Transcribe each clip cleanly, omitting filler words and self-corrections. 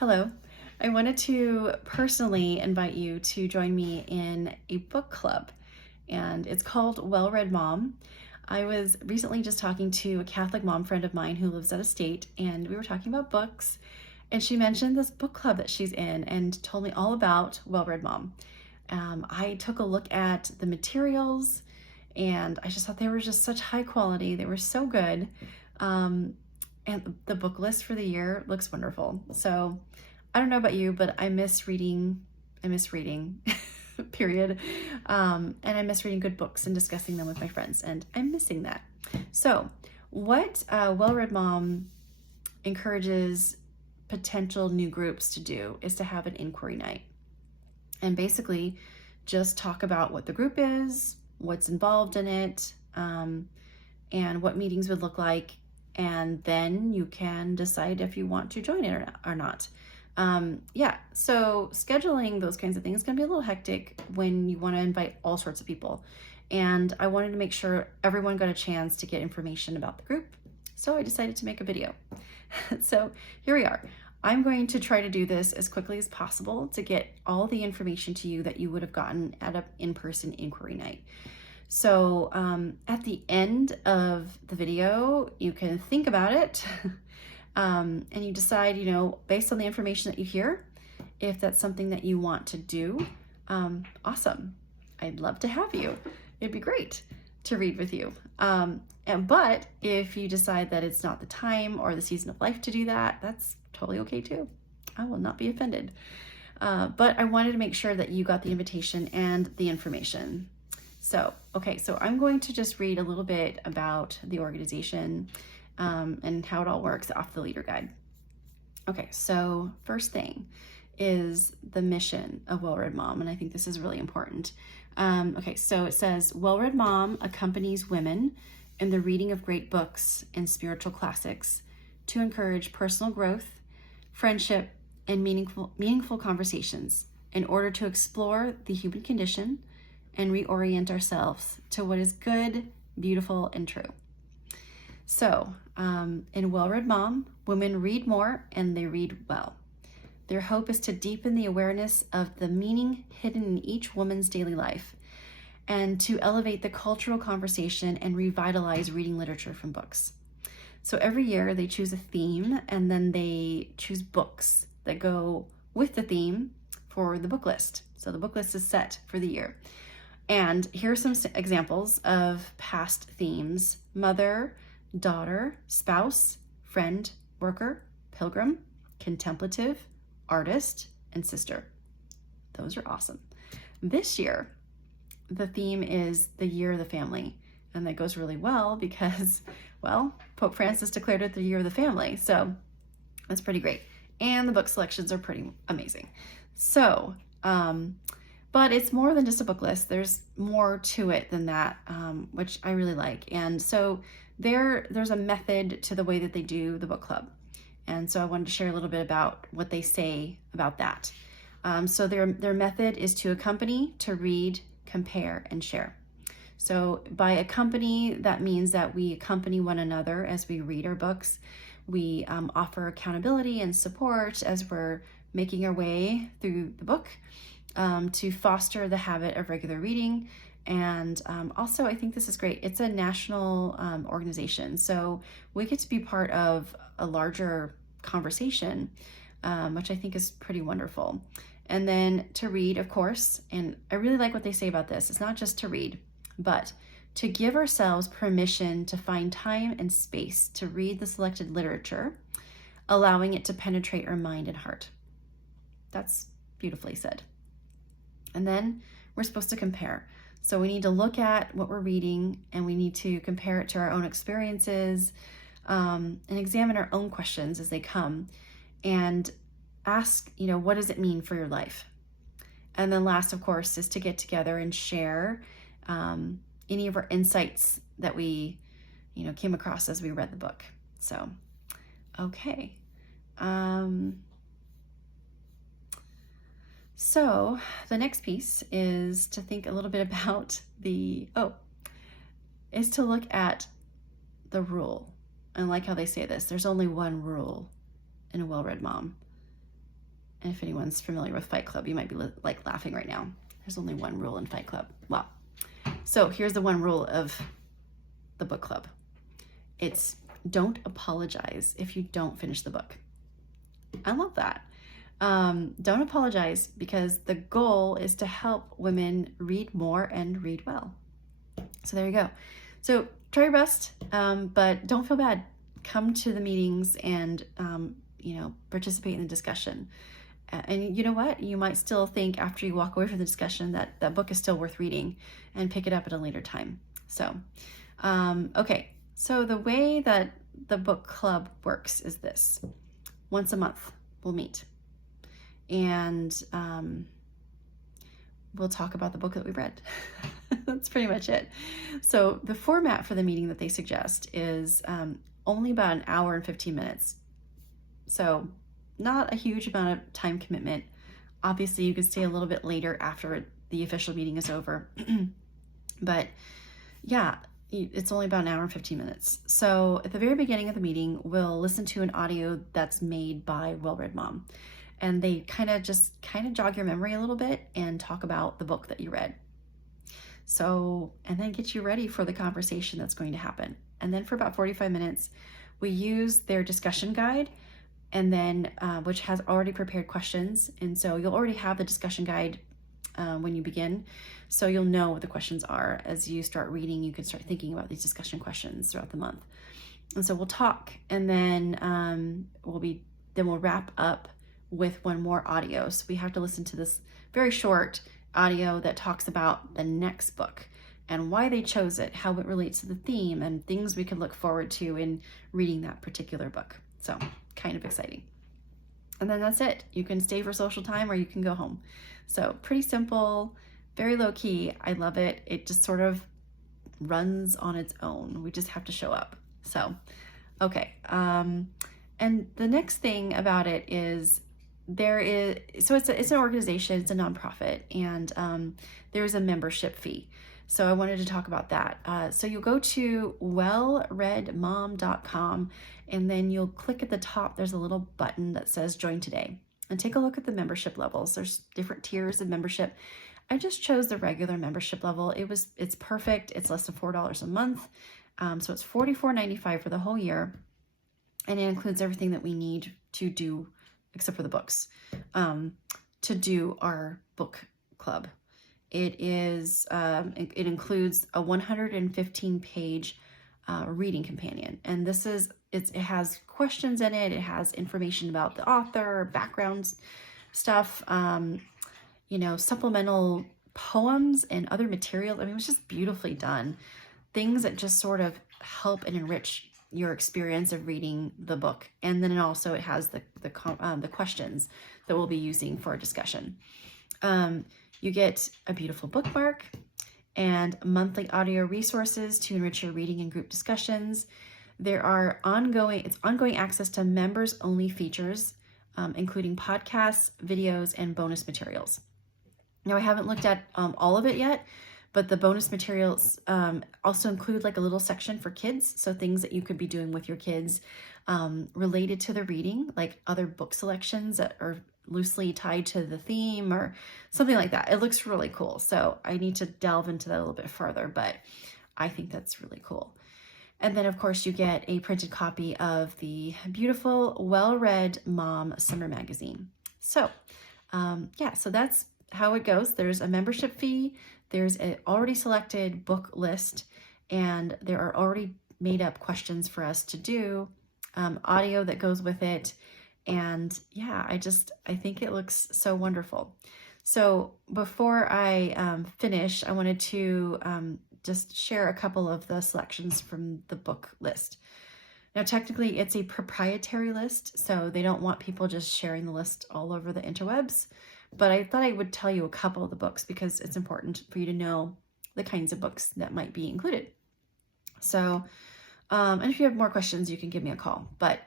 Hello. I wanted to personally invite you to join me in a book club, and it's called Well Read Mom. I was recently just talking to a Catholic mom friend of mine who lives out of state, and we were talking about books, and she mentioned this book club that she's in and told me all about Well Read Mom. I took a look at the materials, and I just thought they were just such high quality. They were so good. Um, and the book list for the year looks wonderful. So I don't know about you, but I miss reading. I miss reading, period. And I miss reading good books and discussing them with my friends, and I'm missing that. So, what Well Read Mom encourages potential new groups to do is to have an inquiry night and basically just talk about what the group is, what's involved in it, and what meetings would look like. And then you can decide if you want to join it or not. Yeah, so scheduling those kinds of things can be a little hectic when you want to invite all sorts of people. And I wanted to make sure everyone got a chance to get information about the group. So I decided to make a video. So here we are. I'm going to try to do this as quickly as possible to get all the information to you that you would have gotten at an in-person inquiry night. So at the end of the video, you can think about it and you decide, based on the information that you hear, if that's something that you want to do. Awesome. I'd love to have you. It'd be great to read with you. But if you decide that it's not the time or the season of life to do that, that's totally okay too. I will not be offended. But I wanted to make sure that you got the invitation and the information. So I'm going to just read a little bit about the organization and how it all works off the leader guide. Okay, so first thing is the mission of Well Read Mom, and I think this is really important. So it says, Well Read Mom accompanies women in the reading of great books and spiritual classics to encourage personal growth, friendship, and meaningful conversations in order to explore the human condition and reorient ourselves to what is good, beautiful, and true. So, in Well Read Mom, women read more and they read well. Their hope is to deepen the awareness of the meaning hidden in each woman's daily life and to elevate the cultural conversation and revitalize reading literature from books. So every year they choose a theme and then they choose books that go with the theme for the book list. So the book list is set for the year. And here are some examples of past themes: mother, daughter, spouse, friend, worker, pilgrim, contemplative, artist, and sister. Those are awesome. This year, the theme is the year of the family. And that goes really well because, Pope Francis declared it the year of the family. So that's pretty great. And the book selections are pretty amazing. So, but it's more than just a book list. There's more to it than that, which I really like. And so there's a method to the way that they do the book club. And so I wanted to share a little bit about what they say about that. So their method is to accompany, to read, compare, and share. So by accompany, that means that we accompany one another as we read our books. We offer accountability and support as we're making our way through the book. To foster the habit of regular reading. And also, I think this is great. It's a national organization, so we get to be part of a larger conversation, which I think is pretty wonderful. And then to read, of course, and I really like what they say about this. It's not just to read, but to give ourselves permission to find time and space to read the selected literature, allowing it to penetrate our mind and heart. That's beautifully said. And then we're supposed to compare. So we need to look at what we're reading and we need to compare it to our own experiences and examine our own questions as they come and ask, what does it mean for your life? And then last, of course, is to get together and share any of our insights that we, came across as we read the book. So, okay. So the next piece is to think a little bit about is to look at the rule. And like how they say this, there's only one rule in a Well Read Mom. And if anyone's familiar with Fight Club, you might be like laughing right now. There's only one rule in Fight Club. Well, so here's the one rule of the book club. It's don't apologize if you don't finish the book. I love that. Don't apologize, because the goal is to help women read more and read well. So there you go. So try your best, but don't feel bad. Come to the meetings and, participate in the discussion. And you know what? You might still think after you walk away from the discussion that that book is still worth reading, and pick it up at a later time. So, okay. So the way that the book club works is this. Once a month, we'll meet. And we'll talk about the book that we read. That's pretty much it. So the format for the meeting that they suggest is only about an hour and 15 minutes. So not a huge amount of time commitment. Obviously, you could stay a little bit later after the official meeting is over. But yeah, it's only about an hour and 15 minutes. So at the very beginning of the meeting, we'll listen to an audio that's made by Well Read Mom. And they kind of jog your memory a little bit and talk about the book that you read. So, and then get you ready for the conversation that's going to happen. And then for about 45 minutes, we use their discussion guide, and then which has already prepared questions. And so you'll already have the discussion guide when you begin. So you'll know what the questions are. As you start reading, you can start thinking about these discussion questions throughout the month. And so we'll talk, and then we'll wrap up with one more audio. So we have to listen to this very short audio that talks about the next book and why they chose it, how it relates to the theme, and things we can look forward to in reading that particular book. So kind of exciting. And then that's it. You can stay for social time or you can go home. So pretty simple, very low key. I love it. It just sort of runs on its own. We just have to show up. So, okay. And the next thing about it is it's an organization, it's a nonprofit, and there's a membership fee. So I wanted to talk about that. So you'll go to wellreadmom.com, and then you'll click at the top. There's a little button that says join today, and take a look at the membership levels. There's different tiers of membership. I just chose the regular membership level. It's perfect. It's less than $4 a month. So it's $44.95 for the whole year. And it includes everything that we need to do, except for the books, to do our book club. It includes a 115-page reading companion. And it has questions in it. It has information about the author, background stuff, supplemental poems and other materials. I mean, it was just beautifully done. Things that just sort of help and enrich your experience of reading the book. And then it has the questions that we'll be using for a discussion. You get a beautiful bookmark and monthly audio resources to enrich your reading and group discussions. There are ongoing access to members only features, including podcasts, videos, and bonus materials. Now, I haven't looked at all of it yet, but the bonus materials also include like a little section for kids. So things that you could be doing with your kids related to the reading, like other book selections that are loosely tied to the theme or something like that. It looks really cool. So I need to delve into that a little bit further, but I think that's really cool. And then of course you get a printed copy of the beautiful Well Read Mom Summer Magazine. So so that's how it goes. There's a membership fee. There's an already selected book list, and there are already made up questions for us to do, audio that goes with it. And yeah, I think it looks so wonderful. So before I finish, I wanted to just share a couple of the selections from the book list. Now, technically it's a proprietary list, so they don't want people just sharing the list all over the interwebs. But I thought I would tell you a couple of the books because it's important for you to know the kinds of books that might be included. So, and if you have more questions, you can give me a call. But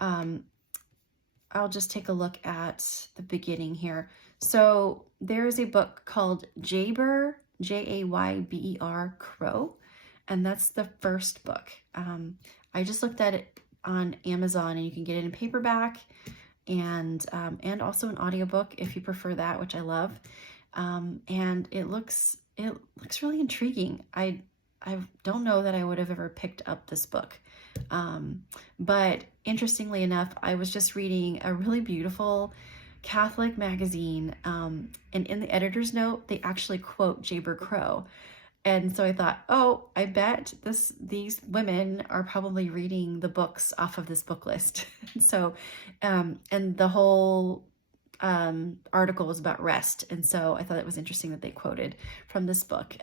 I'll just take a look at the beginning here. So there's a book called Jayber, Jayber Crow, and that's the first book. I just looked at it on Amazon, and you can get it in paperback. and also an audiobook if you prefer that, which I love. And it looks really intriguing. I don't know that I would have ever picked up this book. But interestingly enough, I was just reading a really beautiful Catholic magazine, and in the editor's note, they actually quote Jayber Crow. And so I thought, oh, I bet these women are probably reading the books off of this book list. So, and the whole article was about rest. And so I thought it was interesting that they quoted from this book.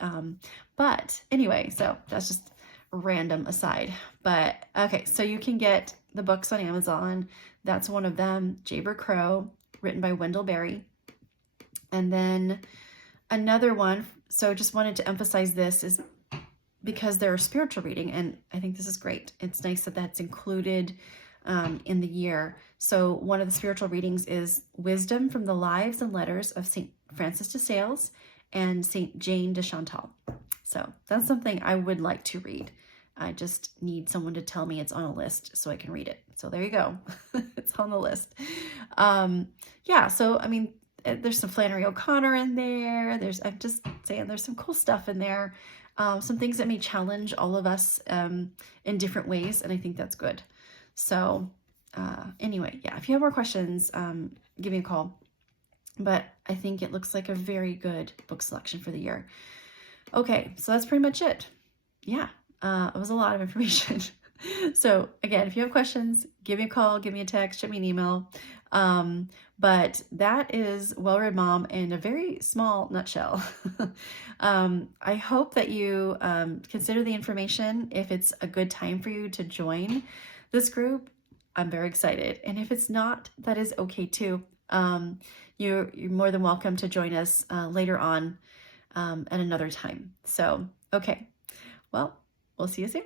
But anyway, so that's just a random aside. But okay, so you can get the books on Amazon. That's one of them, Jayber Crow, written by Wendell Berry. And then another one, so just wanted to emphasize this, is because they're a spiritual reading, and I think this is great. It's nice that that's included in the year. So one of the spiritual readings is Wisdom from the Lives and Letters of St. Francis de Sales and St. Jane de Chantal. So that's something I would like to read. I just need someone to tell me it's on a list so I can read it. So there you go. It's on the list. Yeah, so I mean, there's some Flannery O'Connor in there. I'm just saying there's some cool stuff in there. Some things that may challenge all of us in different ways, and I think that's good. So anyway, yeah, if you have more questions, give me a call. But I think it looks like a very good book selection for the year. Okay, so that's pretty much it. Yeah, it was a lot of information. So again, if you have questions, give me a call, give me a text, shoot me an email. But that is Well Read Mom in a very small nutshell. I hope that you consider the information. If it's a good time for you to join this group, I'm very excited. And if it's not, that is okay too. You're more than welcome to join us later on at another time. So, okay. Well, we'll see you soon.